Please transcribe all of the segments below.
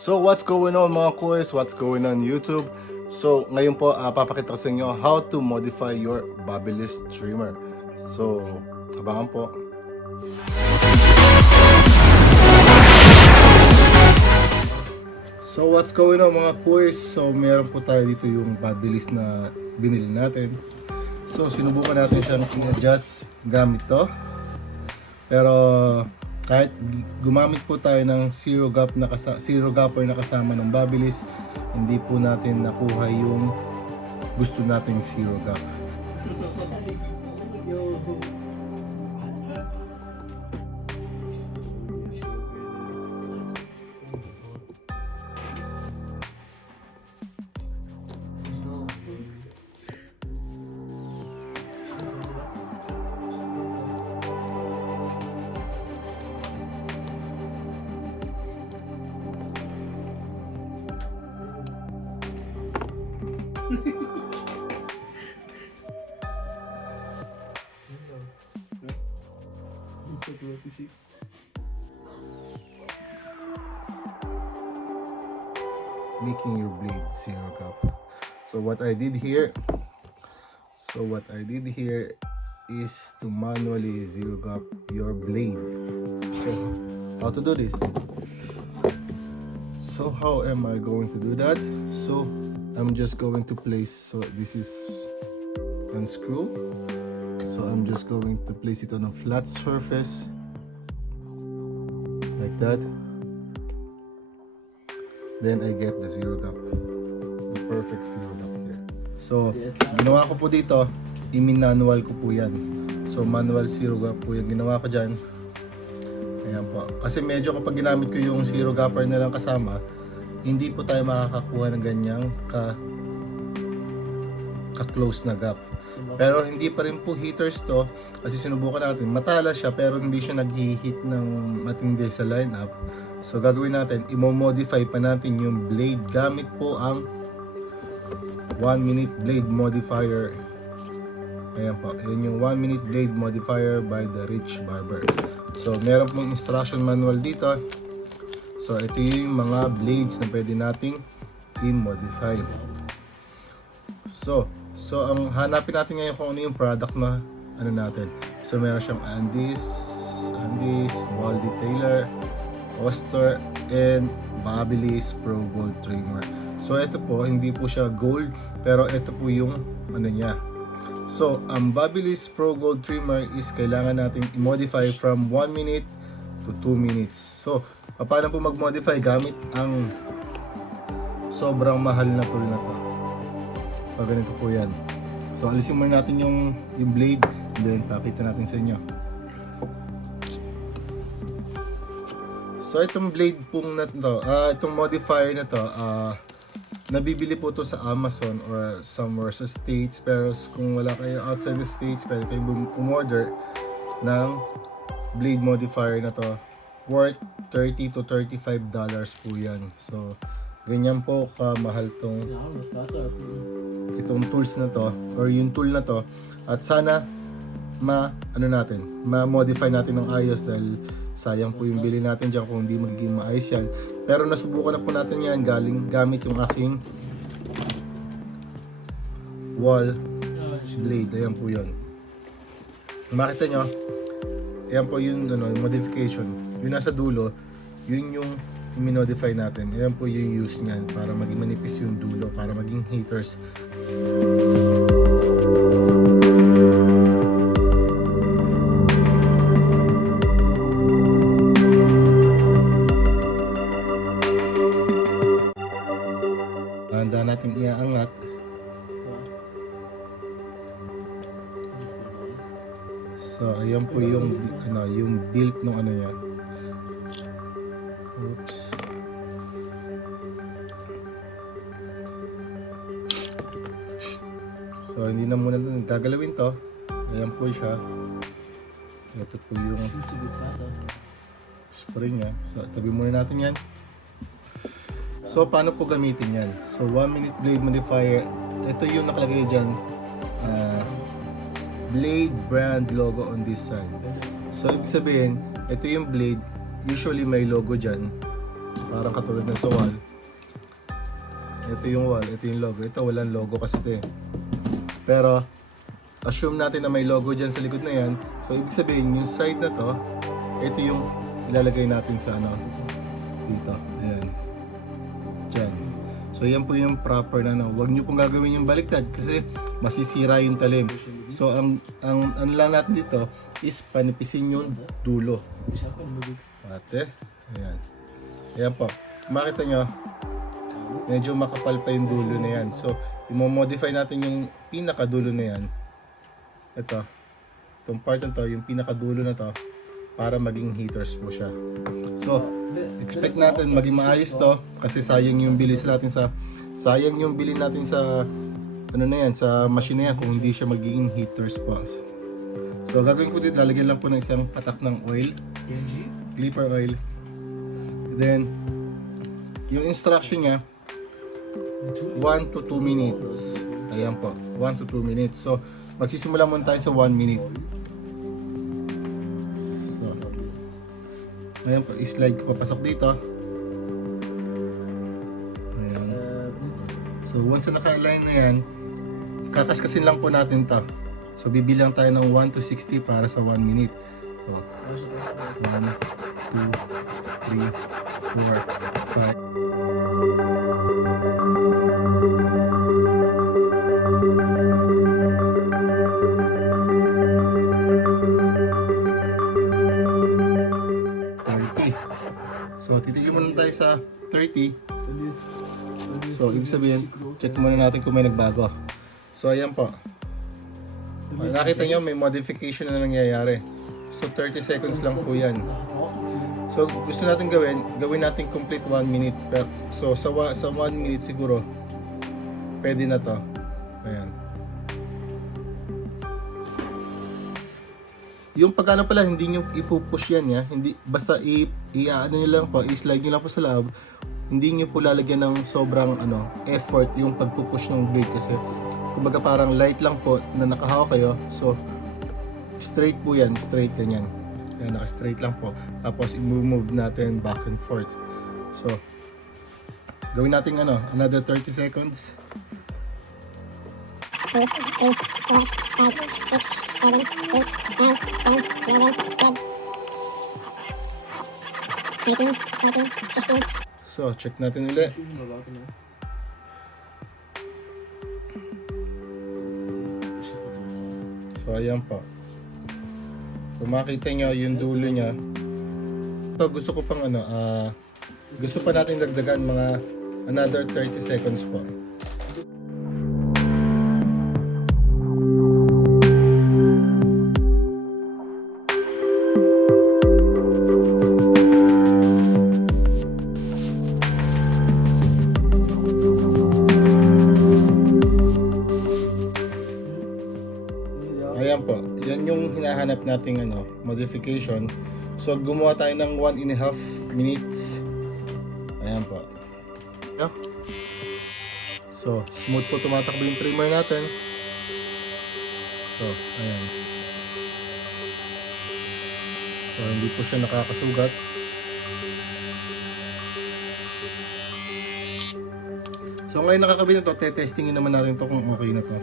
So what's going on mga kuys? What's going on YouTube? So ngayon po papakita ko sa inyo how to modify your Babyliss trimmer. So abangan po. So what's going on mga kuys? So meron po tayo dito yung Babyliss na binili natin. So sinubukan natin siyang i-adjust gamit to. Pero kahit gumamit po tayo ng zero gapper na kasama ng Babyliss, hindi po natin nakuha yung gusto nating zero gap. Making your blade zero gap. So what I did here is to manually zero gap your blade. So how to do this? So how am I going to do that? So I'm just going to place, so this is unscrew. So I'm just going to place it on a flat surface like that. Then I get the zero gap, the perfect zero gap here. So ginawa ko po dito, i-manual ko po yan. So manual zero gap po yung ginawa ko dyan. Ayan po. Kasi medyo kapag ginamit ko yung zero gapper na lang kasama, hindi po tayo makakakuha ng ganyang ka-close na gap. Pero hindi pa rin po heaters to, kasi sinubukan natin. Matala siya pero hindi siya nag-heat ng matindi sa lineup. So gagawin natin, i-modify pa natin yung blade gamit po ang 1 minute blade modifier. Ayan po, yun yung 1 minute blade modifier by the Rich Barber. So meron pong instruction manual dito. So ito yung mga blades na pwede nating i-modify. So ang hanapin natin ngayon kung ano yung product na ano natin. So meron siyang Andis, Wahl Detailer, Oster, and Babyliss Pro Gold Trimmer. So ito po, hindi po siya gold, pero ito po yung ano niya. So ang Babyliss Pro Gold Trimmer is kailangan natin i-modify from 1 minute to 2 minutes. So paano po mag-modify gamit ang sobrang mahal na tool na to? Ganito po yan. So alisin muna natin yung blade, and then pakita natin sa inyo. So itong blade pong na to, itong modifier na to, nabibili po to sa Amazon or somewhere sa States. Pero kung wala kayo outside the States, pwede kayo umorder ng blade modifier na to. Worth $30 to $35 po yan. So ganyan po kamahal itong tools na to or yung tool na to, at sana ma-modify natin ng ayos dahil sayang po yung bili natin dyan kung hindi magiging maayos yan. Pero nasubukan na po natin yan gamit yung aking Wahl blade. Ayan po yun. Makita nyo, ayan po yung modification. Yung nasa dulo, yun yung i-modify natin. Ayan po yung use niyan para maging manipis yung dulo, para maging heaters. Handa natin iaangat. So ayan po yung yung built ng ano yan. Oops. So hindi na muna gagalawin to. Ayan po siya. Ito po yung spring niya. So tabi muna natin yan. So paano po gamitin yan? So 1 minute blade modifier. Ito yung nakalagay dyan. Blade brand logo on this side. So ibig sabihin, ito yung blade. Usually may logo dyan. Parang katulad ng sa Wahl. Ito yung Wahl, ito yung logo. Ito walang logo kasi ito eh. Pero assume natin na may logo dyan sa likod na yan. So ibig sabihin yung side na to, ito yung ilalagay natin sa ano dito. Ayan. Dyan. So yan po yung proper na ano. Huwag nyo pong gagawin yung baliktad kasi masisira yung talim. So ang lang natin dito is panipisin yung dulo. Ate. Ayan. Ayan po. Makita nyo, medyo makapal pa yung dulo na yan. So, i-modify natin yung pinakadulo na yan. Ito. Itong part na to, yung pinakadulo na to, para maging heaters po siya. So, expect natin maging maayos to kasi sayang yung bili natin sa ano na yan, sa machine na yan kung hindi siya magiging heaters po. So, gagawin ko dito, lalagyan lang po ng isang patak ng oil. Clipper oil. Then, yung instruction niya 1 to 2 minutes. Ayan po, 1 to 2 minutes. So, magsisimula muna tayo sa 1 minute. So, ayan po, i-slide ko papasok dito. Ayan. So, once na naka-align na yan, kakaskasin lang po natin to. So, bibilang tayo ng 1 to 60 para sa 1 minute. So, 1, 2, 3, 4, 5. So, titigil muna tayo sa 30. So, ibig sabihin, check muna natin kung may nagbago. So, ayan po. Nakita nyo, may modification na nangyayari. So, 30 seconds lang po yan. So, gusto natin gawin natin complete 1 minute. So, sa 1 minute siguro, pwede na to. Ayan. Yung pagkano pala, hindi nyo ipupush yan ya. Hindi, basta i-ano nyo lang po, i-slide nyo lang po sa loob. Hindi nyo po lalagyan ng sobrang effort yung pagpupush ng blade kasi kumbaga parang light lang po na nakahawak kayo. So, straight po yan, straight ganyan. Ayan, naka-straight lang po. Tapos, i-move natin back and forth. So, gawin natin another 30 seconds. 2, 3, 4, 5, 6, 7, 8, 9, 10, 11, 12. So, check natin ulit. So, ayan po. So, makita nyo yung dulo nya. So, gusto ko pang gusto pa natin dagdagan mga another 30 seconds po. Ayan po, yan yung hinahanap nating modification. So gumawa tayo ng 1.5 minutes. Ayan po. Yeah. So smooth po tumatakbo yung trimmer natin. So ayan. So hindi po siya nakakasugat. So ngayon nakakabit na to, testingin naman natin to kung okay na to.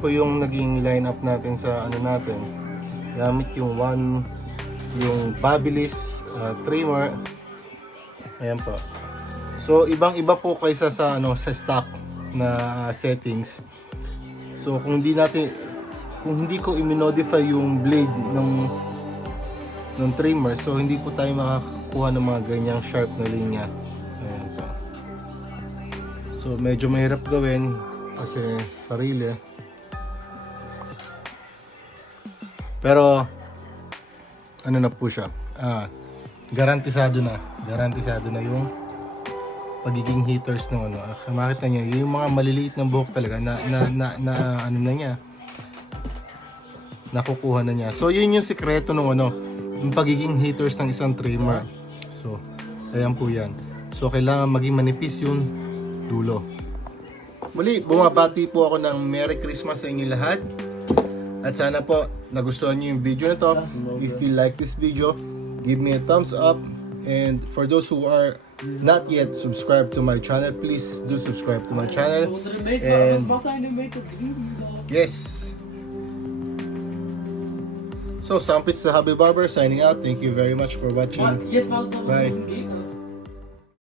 Yan po yung naging lineup natin sa ano natin. Gamit yung Babyliss trimmer. Ayan po. So ibang-iba po kaysa sa sa stock na settings. So kung hindi ko i-modify yung blade ng trimmer, so hindi po tayo makakakuha ng mga ganyang sharp na linya. Ayan po. So medyo mahirap gawin kasi sarili. Pero ano na po siya, garantisado na yung pagiging hitters ng makita niyo yung mga maliliit na buhok talaga na niya nakukuha na niya. So yun yung sikreto ng yung pagiging hitters ng isang trimmer. So ayan po yan. So kailangan maging manipis yung dulo. Muli, bumabati po ako ng Merry Christmas sa inyo lahat. At sana po nagustuhan niyo yung video na to. If you like this video, give me a thumbs up. And for those who are not yet subscribed to my channel, please do subscribe to my channel. And yes. So Sampitz the Hobby Barber signing out. Thank you very much for watching. Bye.